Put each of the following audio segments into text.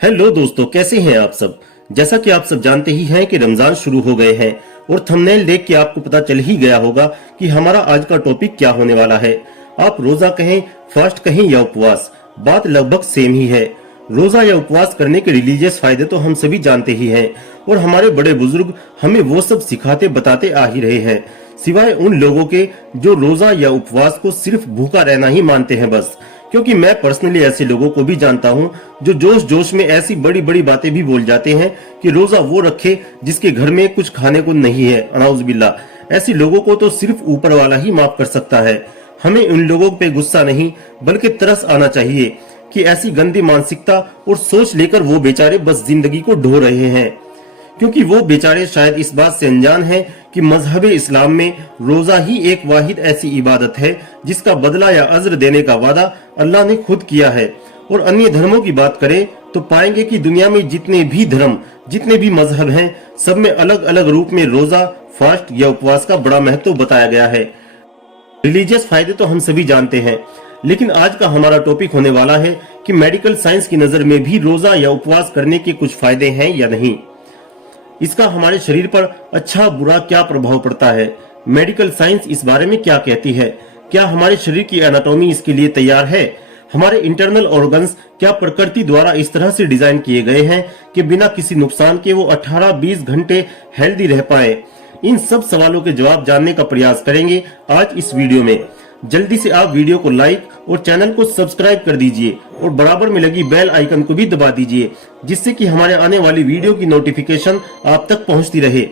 Hello दोस्तों, कैसे हैं आप सब। जैसा कि आप सब जानते ही हैं कि रमजान शुरू हो गए हैं और थंबनेल देख के आपको पता चल ही गया होगा कि हमारा आज का टॉपिक क्या होने वाला है। आप रोजा कहें, फास्ट कहें या उपवास, बात लगभग सेम ही है। रोजा या उपवास करने के रिलीजियस फायदे तो हम सभी जानते ही हैं और हमारे बड़े बुजुर्ग हमें वो सब सिखाते बताते आ ही रहे हैं, सिवाय उन लोगों के जो रोजा या उपवास को सिर्फ भूखा रहना ही मानते हैं बस। क्योंकि मैं पर्सनली ऐसे लोगों को भी जानता हूं जो जोश जोश में ऐसी बड़ी बड़ी बातें भी बोल जाते हैं कि रोजा वो रखे जिसके घर में कुछ खाने को नहीं है। अनाउजुबिल्लाह, ऐसे लोगों को तो सिर्फ ऊपर वाला ही माफ कर सकता है। हमें उन लोगों पे गुस्सा नहीं बल्कि तरस आना चाहिए कि ऐसी गंदी मानसिकता और सोच लेकर वो बेचारे बस जिंदगी को ढो रहे हैं, क्योंकि वो बेचारे शायद इस बात से अनजान हैं कि मजहब इस्लाम में रोजा ही एक वाहिद ऐसी इबादत है जिसका बदला या अज्र देने का वादा अल्लाह ने खुद किया है। और अन्य धर्मों की बात करें तो पाएंगे कि दुनिया में जितने भी धर्म, जितने भी मजहब हैं, सब में अलग अलग रूप में रोजा, फास्ट या उपवास का बड़ा महत्व बताया गया है। रिलीजियस फायदे तो हम सभी जानते हैं, लेकिन आज का हमारा टॉपिक होने वाला है कि मेडिकल साइंस की नजर में भी रोजा या उपवास करने के कुछ फायदे हैं या नहीं। इसका हमारे शरीर पर अच्छा बुरा क्या प्रभाव पड़ता है, मेडिकल साइंस इस बारे में क्या कहती है, क्या हमारे शरीर की एनाटॉमी इसके लिए तैयार है, हमारे इंटरनल ऑर्गन्स क्या प्रकृति द्वारा इस तरह से डिजाइन किए गए हैं कि बिना किसी नुकसान के वो 18-20 घंटे हेल्दी रह पाए। इन सब सवालों के जवाब जानने का प्रयास करेंगे आज इस वीडियो में। जल्दी से आप वीडियो को लाइक और चैनल को सब्सक्राइब कर दीजिए और बराबर में लगी बेल आइकन को भी दबा दीजिए, जिससे कि हमारे आने वाली वीडियो की नोटिफिकेशन आप तक पहुंचती रहे।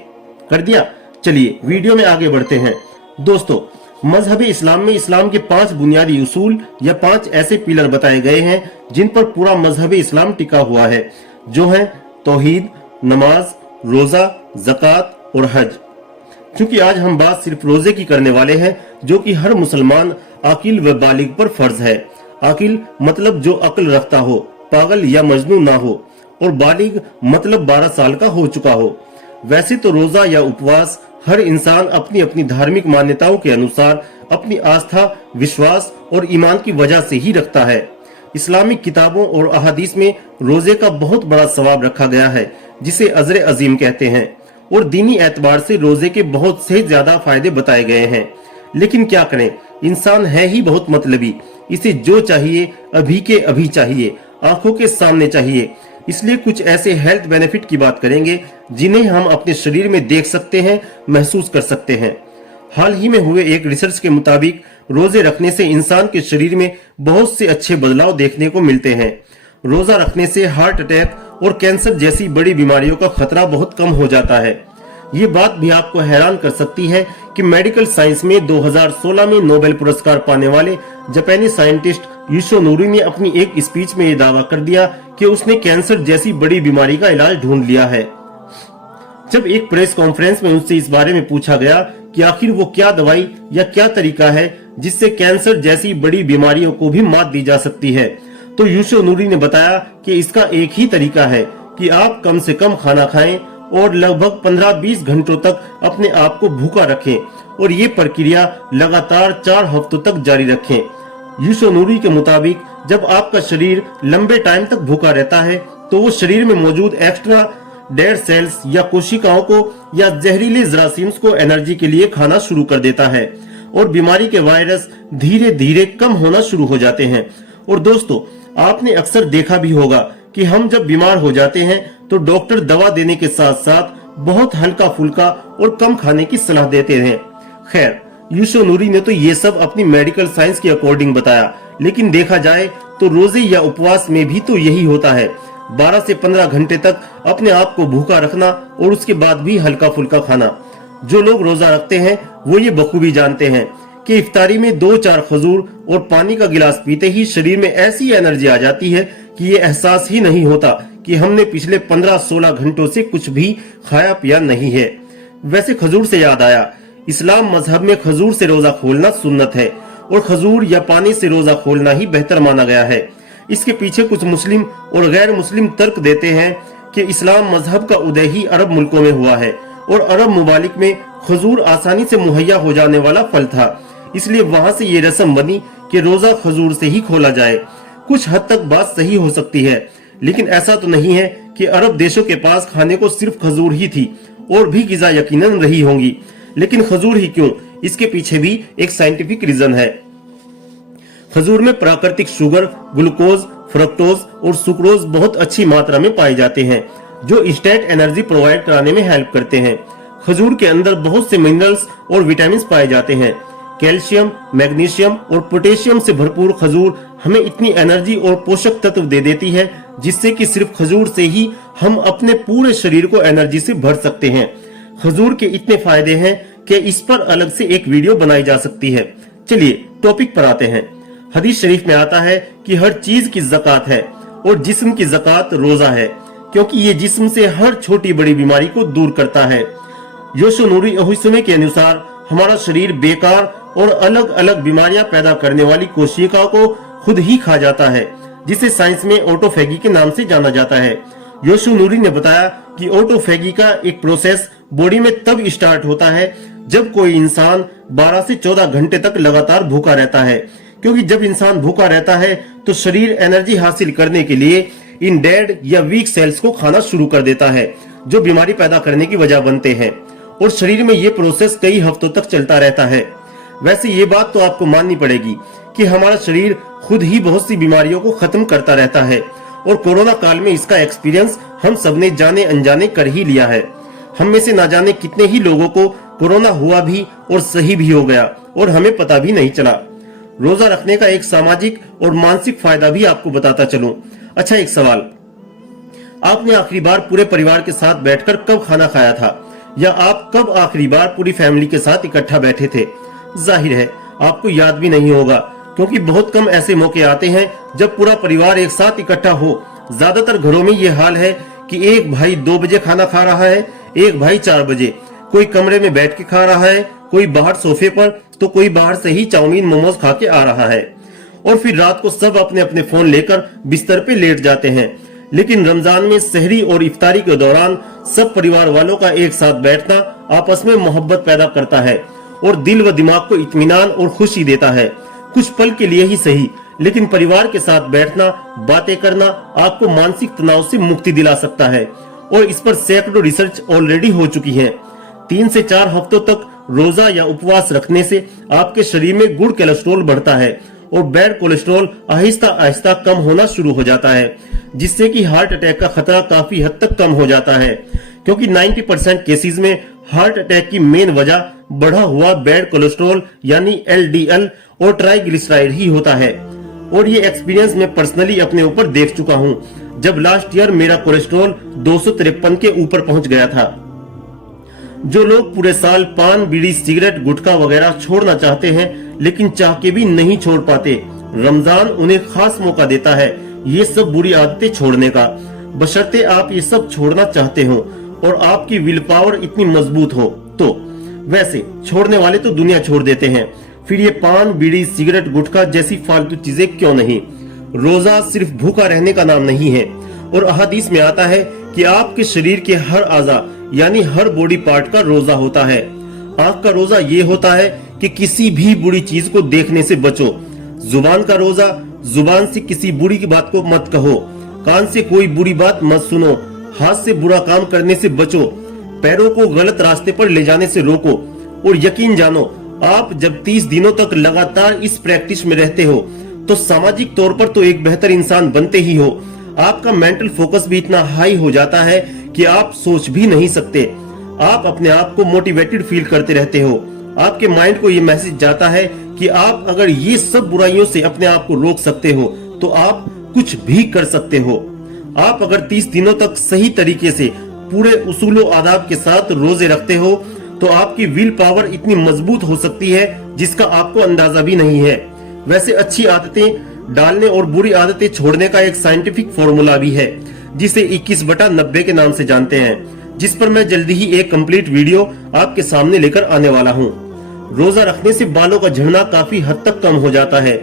कर दिया? चलिए वीडियो में आगे बढ़ते हैं। दोस्तों, मजहब इस्लाम में इस्लाम के 5 बुनियादी उसूल या 5 ऐसे पिलर बताए गए हैं जिन पर पूरा मजहब इस्लाम टिका हुआ है, जो है तौहीद, नमाज, रोजा, ज़कात और हज। क्योंकि आज हम बात सिर्फ रोजे की करने वाले हैं, जो कि हर मुसलमान आकिल व बालिग पर फर्ज है। आकिल मतलब जो अक्ल रखता हो, पागल या मजनू ना हो, और बालिग मतलब 12 साल का हो चुका हो। वैसे तो रोजा या उपवास हर इंसान अपनी अपनी धार्मिक मान्यताओं के अनुसार अपनी आस्था, विश्वास और ईमान की वजह से ही रखता है। इस्लामिक किताबों और अहादीस में रोजे का बहुत बड़ा सवाब रखा गया है, जिसे अजर अजीम कहते हैं, और दीनी एतबार से रोजे के बहुत से ज्यादा फायदे बताए गए हैं। लेकिन क्या करें, इंसान है ही बहुत मतलबी, इसे जो चाहिए अभी के अभी चाहिए, आंखों के सामने चाहिए। इसलिए कुछ ऐसे हेल्थ बेनिफिट की बात करेंगे जिन्हें हम अपने शरीर में देख सकते हैं, महसूस कर सकते हैं। हाल ही में हुए एक रिसर्च के मुताबिक रोजे रखने से इंसान के शरीर में बहुत से अच्छे बदलाव देखने को मिलते हैं। रोजा रखने से हार्ट अटैक और कैंसर जैसी बड़ी बीमारियों का खतरा बहुत कम हो जाता है। ये बात भी आपको हैरान कर सकती है कि मेडिकल साइंस में 2016 में नोबेल पुरस्कार पाने वाले जापानी साइंटिस्ट योशिनोरी ने अपनी एक स्पीच में ये दावा कर दिया कि उसने कैंसर जैसी बड़ी बीमारी का इलाज ढूंढ लिया है। जब एक प्रेस कॉन्फ्रेंस में उनसे इस बारे में पूछा गया कि आखिर वो क्या दवाई या क्या तरीका है जिससे कैंसर जैसी बड़ी बीमारियों को भी मात दी जा सकती है, तो योशिनोरी ने बताया कि इसका एक ही तरीका है कि आप कम से कम खाना खाएं और लगभग 15-20 घंटों तक अपने आप को भूखा रखें, और ये प्रक्रिया लगातार 4 हफ्तों तक जारी रखें। योशिनोरी के मुताबिक जब आपका शरीर लंबे टाइम तक भूखा रहता है तो वो शरीर में मौजूद एक्स्ट्रा डेड सेल्स या कोशिकाओं को या जहरीले जरासीम्स को एनर्जी के लिए खाना शुरू कर देता है और बीमारी के वायरस धीरे धीरे कम होना शुरू हो जाते हैं। और दोस्तों, आपने अक्सर देखा भी होगा कि हम जब बीमार हो जाते हैं तो डॉक्टर दवा देने के साथ साथ बहुत हल्का फुल्का और कम खाने की सलाह देते हैं। खैर, योशिनोरी ने तो ये सब अपनी मेडिकल साइंस के अकॉर्डिंग बताया, लेकिन देखा जाए तो रोजे या उपवास में भी तो यही होता है। 12 से 15 घंटे तक अपने आप को भूखा रखना और उसके बाद भी हल्का फुल्का खाना। जो लोग रोजा रखते हैं वो ये बखूबी जानते हैं कि इफ्तारी में 2-4 खजूर और पानी का गिलास पीते ही शरीर में ऐसी एनर्जी आ जाती है कि ये एहसास ही नहीं होता कि हमने पिछले 15-16 घंटों से कुछ भी खाया पिया नहीं है। वैसे खजूर से याद आया, इस्लाम मजहब में खजूर से रोजा खोलना सुन्नत है और खजूर या पानी से रोजा खोलना ही बेहतर माना गया है। इसके पीछे कुछ मुस्लिम और गैर मुस्लिम तर्क देते हैं कि इस्लाम मजहब का उदय ही अरब मुल्कों में हुआ है और अरब मुमालिक में खजूर आसानी से मुहैया हो जाने वाला फल था, इसलिए वहां से ये रस्म बनी कि रोजा खजूर से ही खोला जाए। कुछ हद तक बात सही हो सकती है, लेकिन ऐसा तो नहीं है कि अरब देशों के पास खाने को सिर्फ खजूर ही थी, और भी ग़िज़ा यकीनन रही होंगी। लेकिन खजूर ही क्यों, इसके पीछे भी एक साइंटिफिक रीजन है। खजूर में प्राकृतिक शुगर, ग्लूकोज, फ्रक्टोज और सुक्रोज बहुत अच्छी मात्रा में पाए जाते हैं, जो इंस्टेंट एनर्जी प्रोवाइड कराने में हेल्प करते हैं। खजूर के अंदर बहुत से मिनरल्स और विटामिन पाए जाते हैं। कैल्शियम, मैग्नीशियम और पोटेशियम से भरपूर खजूर हमें इतनी एनर्जी और पोषक तत्व दे देती है, जिससे कि सिर्फ खजूर से ही हम अपने पूरे शरीर को एनर्जी से भर सकते हैं। खजूर के इतने फायदे हैं कि इस पर अलग से एक वीडियो बनाई जा सकती है। चलिए टॉपिक पर आते हैं। हदीस शरीफ में आता है कि हर चीज की ज़कात है और जिस्म की ज़कात रोजा है, क्योंकि ये जिस्म से हर छोटी बड़ी बीमारी को दूर करता है। योशुनूरी अहुसुमे के अनुसार हमारा शरीर बेकार और अलग अलग बीमारियां पैदा करने वाली कोशिका को खुद ही खा जाता है, जिसे साइंस में ऑटोफेगी के नाम से जाना जाता है। योशुनूरी ने बताया कि ऑटोफेगी का एक प्रोसेस बॉडी में तब स्टार्ट होता है जब कोई इंसान 12 से 14 घंटे तक लगातार भूखा रहता है, क्योंकि जब इंसान भूखा रहता है तो शरीर एनर्जी हासिल करने के लिए इन डेड या वीक सेल्स को खाना शुरू कर देता है, जो बीमारी पैदा करने की वजह बनते हैं, और शरीर में ये प्रोसेस कई हफ्तों तक चलता रहता है। वैसे ये बात तो आपको माननी पड़ेगी कि हमारा शरीर खुद ही बहुत सी बीमारियों को खत्म करता रहता है, और कोरोना काल में इसका एक्सपीरियंस हम सबने जाने अनजाने कर ही लिया है। हम में से ना जाने कितने ही लोगों को कोरोना हुआ भी और सही भी हो गया, और हमें पता भी नहीं चला। रोजा रखने का एक सामाजिक और मानसिक फायदा भी आपको बताता चलूं। अच्छा, एक सवाल, आपने आखिरी बार पूरे परिवार के साथ बैठकर कब खाना खाया था, या आप कब आखिरी बार पूरी फैमिली के साथ इकट्ठा बैठे थे? जाहिर है आपको याद भी नहीं होगा, क्योंकि बहुत कम ऐसे मौके आते हैं जब पूरा परिवार एक साथ इकट्ठा हो। ज्यादातर घरों में ये हाल है कि एक भाई 2 बजे खाना खा रहा है, एक भाई 4 बजे, कोई कमरे में बैठ के खा रहा है, कोई बाहर सोफे पर, तो कोई बाहर से ही चाउमीन मोमोज खा के आ रहा है, और फिर रात को सब अपने अपने फोन लेकर बिस्तर पे लेट जाते हैं। लेकिन रमजान में सहरी और इफ्तारी के दौरान सब परिवार वालों का एक साथ बैठना आपस में मोहब्बत पैदा करता है और दिल व दिमाग को इत्मीनान और खुशी देता है। कुछ पल के लिए ही सही, लेकिन परिवार के साथ बैठना, बातें करना आपको मानसिक तनाव से मुक्ति दिला सकता है, और इस पर सैकड़ों रिसर्च ऑलरेडी हो चुकी है। 3 से 4 हफ्तों तक रोजा या उपवास रखने से आपके शरीर में गुड कोलेस्ट्रॉल बढ़ता है और बैड कोलेस्ट्रॉल आहिस्ता आहिस्ता कम होना शुरू हो जाता है, जिससे कि हार्ट अटैक का खतरा काफी हद तक कम हो जाता है, क्योंकि 90% केसेस में हार्ट अटैक की मेन वजह बढ़ा हुआ बैड कोलेस्ट्रॉल यानी LDL और ट्राइग्लिसराइड ही होता है। और ये एक्सपीरियंस मैं पर्सनली अपने ऊपर देख चुका हूँ, जब लास्ट ईयर मेरा कोलेस्ट्रॉल 253 के ऊपर पहुंच गया था। जो लोग पूरे साल पान, बीड़ी, सिगरेट, गुटखा वगैरह छोड़ना चाहते हैं, लेकिन चाह के भी नहीं छोड़ पाते, रमजान उन्हें खास मौका देता है ये सब बुरी आदतें छोड़ने का, बशर्ते आप ये सब छोड़ना चाहते हो और आपकी विल पावर इतनी मजबूत हो तो। वैसे छोड़ने वाले तो दुनिया छोड़ देते हैं, फिर ये पान, बीड़ी, सिगरेट, गुटखा जैसी फालतू चीजें क्यों नहीं। रोजा सिर्फ भूखा रहने का नाम नहीं है, और अहादीस में आता है कि आपके शरीर के हर आज़ा यानी हर बॉडी पार्ट का रोजा होता है। आंख का रोजा ये होता है कि किसी भी बुरी चीज को देखने से बचो। जुबान का रोजा, जुबान से किसी बुरी की बात को मत कहो, कान से कोई बुरी बात मत सुनो, हाथ से बुरा काम करने से बचो, पैरों को गलत रास्ते पर ले जाने से रोको। और यकीन जानो, आप जब 30 दिनों तक लगातार इस प्रैक्टिस में रहते हो तो सामाजिक तौर पर तो एक बेहतर इंसान बनते ही हो। आपका मेंटल फोकस भी इतना हाई हो जाता है कि आप सोच भी नहीं सकते। आप अपने आप को मोटिवेटेड फील करते रहते हो। आपके माइंड को ये मैसेज जाता है कि आप अगर ये सब बुराइयों से अपने आप को रोक सकते हो तो आप कुछ भी कर सकते हो। आप अगर 30 दिनों तक सही तरीके से पूरे उसूलों आदाब के साथ रोजे रखते हो तो आपकी विल पावर इतनी मजबूत हो सकती है जिसका आपको अंदाजा भी नहीं है। वैसे अच्छी आदतें डालने और बुरी आदतें छोड़ने का एक साइंटिफिक फॉर्मूला भी है, जिसे 21/90 के नाम से जानते हैं, जिस पर मैं जल्दी ही एक कंप्लीट वीडियो आपके सामने लेकर आने वाला हूँ। रोजा रखने से बालों का झड़ना काफी हद तक कम हो जाता है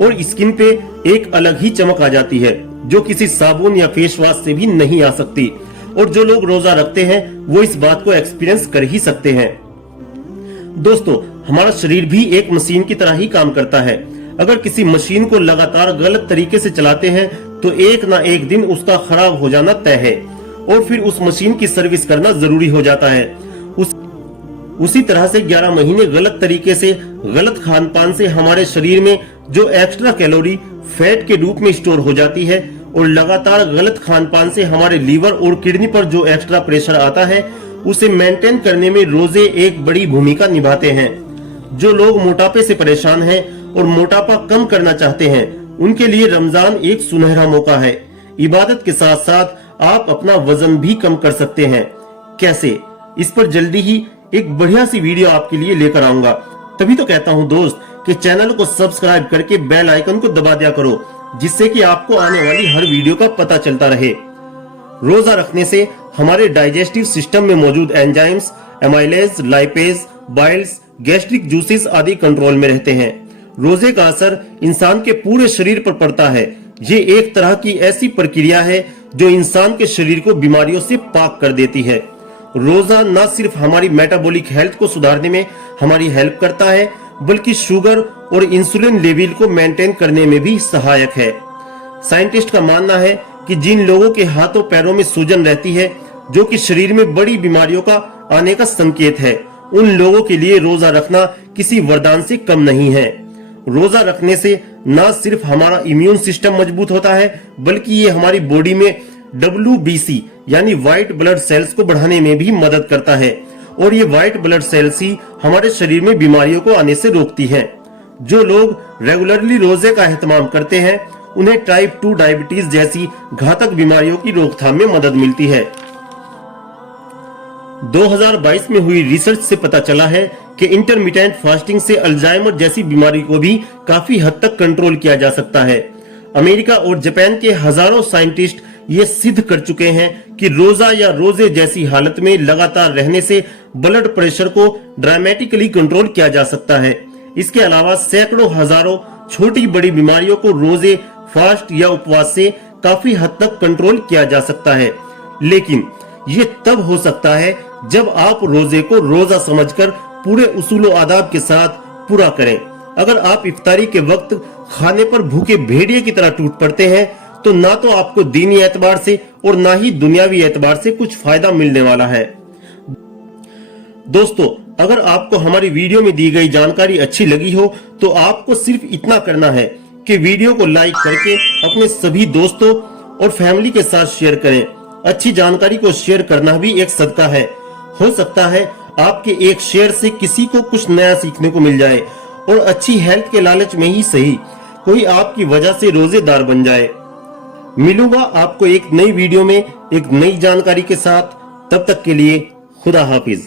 और स्किन पे एक अलग ही चमक आ जाती है, जो किसी साबुन या फेस वॉश से भी नहीं आ सकती। और जो लोग रोजा रखते हैं वो इस बात को एक्सपीरियंस कर ही सकते हैं। दोस्तों, हमारा शरीर भी एक मशीन की तरह ही काम करता है। अगर किसी मशीन को लगातार गलत तरीके से चलाते हैं तो एक ना एक दिन उसका खराब हो जाना तय है और फिर उस मशीन की सर्विस करना जरूरी हो जाता है। उसी तरह से 11 महीने गलत तरीके से गलत खान पान से हमारे शरीर में जो एक्स्ट्रा कैलोरी फैट के रूप में स्टोर हो जाती है और लगातार गलत खान पान से हमारे लीवर और किडनी पर जो एक्स्ट्रा प्रेशर आता है उसे मेंटेन करने में रोजे एक बड़ी भूमिका निभाते हैं। जो लोग मोटापे से परेशान हैं और मोटापा कम करना चाहते हैं उनके लिए रमजान एक सुनहरा मौका है। इबादत के साथ साथ आप अपना वजन भी कम कर सकते हैं। कैसे? इस पर जल्दी ही एक बढ़िया सी वीडियो आपके लिए लेकर आऊंगा। तभी तो कहता हूं दोस्त कि चैनल को सब्सक्राइब करके बेल आइकन को दबा दिया करो, जिससे कि आपको आने वाली हर वीडियो का पता चलता रहे। रोजा रखने से हमारे डाइजेस्टिव सिस्टम में मौजूद enzymes, amylase, lipase, Biles, gastric juices आदि कंट्रोल में रहते हैं। रोजे का असर इंसान के पूरे शरीर पर पड़ता है। ये एक तरह की ऐसी प्रक्रिया है जो इंसान के शरीर को बीमारियों से पाक कर देती है। रोजा न सिर्फ हमारी मेटाबॉलिक हेल्थ को सुधारने में हमारी हेल्प करता है, बल्कि शुगर और इंसुलिन लेवल को मेंटेन करने में भी सहायक है। साइंटिस्ट का मानना है कि जिन लोगों के हाथों पैरों में सूजन रहती है, जो कि शरीर में बड़ी बीमारियों का आने का संकेत है, उन लोगों के लिए रोजा रखना किसी वरदान से कम नहीं है। रोजा रखने से न सिर्फ हमारा इम्यून सिस्टम मजबूत होता है, बल्कि ये हमारी बॉडी में WBC यानी व्हाइट ब्लड सेल्स को बढ़ाने में भी मदद करता है और ये व्हाइट ब्लड सेल्स ही हमारे शरीर में बीमारियों को आने से रोकती हैं। जो लोग रेगुलरली रोजे का एहतमाम करते हैं उन्हें टाइप 2 डायबिटीज जैसी घातक बीमारियों की रोकथाम में मदद मिलती है। 2022 में हुई रिसर्च से पता चला है कि इंटरमिटेंट फास्टिंग से अल्जाइमर जैसी बीमारी को भी काफी हद तक कंट्रोल किया जा सकता है। अमेरिका और जापान के हजारों साइंटिस्ट ये सिद्ध कर चुके हैं कि रोजा या रोजे जैसी हालत में लगातार रहने से ब्लड प्रेशर को ड्रामेटिकली कंट्रोल किया जा सकता है। इसके अलावा सैकड़ों हजारों छोटी बड़ी बीमारियों को रोजे, फास्ट या उपवास से काफी हद तक कंट्रोल किया जा सकता है। लेकिन ये तब हो सकता है जब आप रोजे को रोजा समझकर पूरे उसूल आदाब के साथ पूरा करें। अगर आप इफ्तारी के वक्त खाने पर भूखे भेड़िए की तरह टूट पड़ते हैं तो ना तो आपको दीनी एतबार से और ना ही दुनियावी एतबार से कुछ फायदा मिलने वाला है। दोस्तों, अगर आपको हमारी वीडियो में दी गई जानकारी अच्छी लगी हो तो आपको सिर्फ इतना करना है कि वीडियो को लाइक करके अपने सभी दोस्तों और फैमिली के साथ शेयर करें। अच्छी जानकारी को शेयर करना भी एक सदका है। हो सकता है आपके एक शेयर से किसी को कुछ नया सीखने को मिल जाए और अच्छी हेल्थ के लालच में ही सही कोई आपकी वजह से रोजेदार बन जाए। मिलूंगा आपको एक नई वीडियो में एक नई जानकारी के साथ। तब तक के लिए खुदा हाफिज।